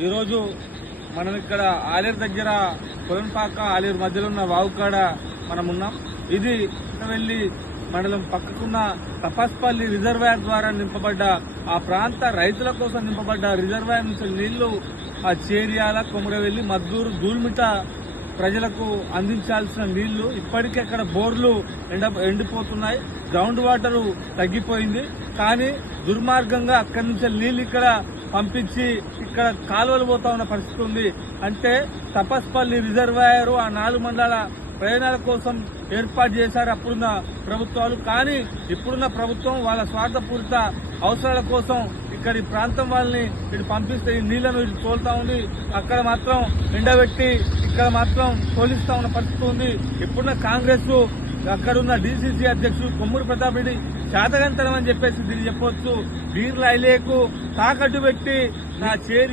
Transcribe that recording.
ఈరోజు మనం ఇక్కడ ఆలేరు దగ్గర కొలన్పాక ఆలేరు మధ్యలో ఉన్న వాగుకాడ మనం ఉన్నాం. ఇది వెళ్లి మండలం పక్కకున్న తపస్పల్లి రిజర్వాయర్ ద్వారా నింపబడ్డ ఆ ప్రాంత రైతుల కోసం నింపబడ్డ రిజర్వాయర్ నుంచి నీళ్లు ఆ చేరియాల, కొమురవెల్లి, మద్దూరు, దూల్మిట ప్రజలకు అందించాల్సిన నీళ్లు ఇప్పటికే అక్కడ బోర్లు ఎండిపోతున్నాయి. గ్రౌండ్ వాటర్ తగ్గిపోయింది. కానీ దుర్మార్గంగా అక్కడి నుంచి నీళ్లు ఇక్కడ పంపించి ఇక్కడ కాలువలు పోతా ఉన్న పరిస్థితి ఉంది. అంటే తపస్పల్లి రిజర్వాయర్ ఆ 4 మండలాల ప్రయోజనాల కోసం ఏర్పాటు చేశారు అప్పుడున్న ప్రభుత్వాలు. కానీ ఇప్పుడున్న ప్రభుత్వం వాళ్ళ స్వార్థపూరిత అవసరాల కోసం ఇక్కడి ప్రాంతం వాళ్ళని ఇటు పంపిస్తే ఈ నీళ్లను ఇటు తోలుతా ఉంది. అక్కడ మాత్రం ఎండబెట్టి ఇక్కడ మాత్రం తోలిస్తా ఉన్న పరిస్థితి ఉంది. ఇప్పుడున్న కాంగ్రెస్ అక్కడున్న డీసీసీ అధ్యక్షుడు కొమ్మూరు ప్రతాప్ రెడ్డి చేతగంతనం అని చెప్పేసి దీన్ని చెప్పవచ్చు. బీర్ల ఐలేకు తాకట్టు పెట్టి నా చేరి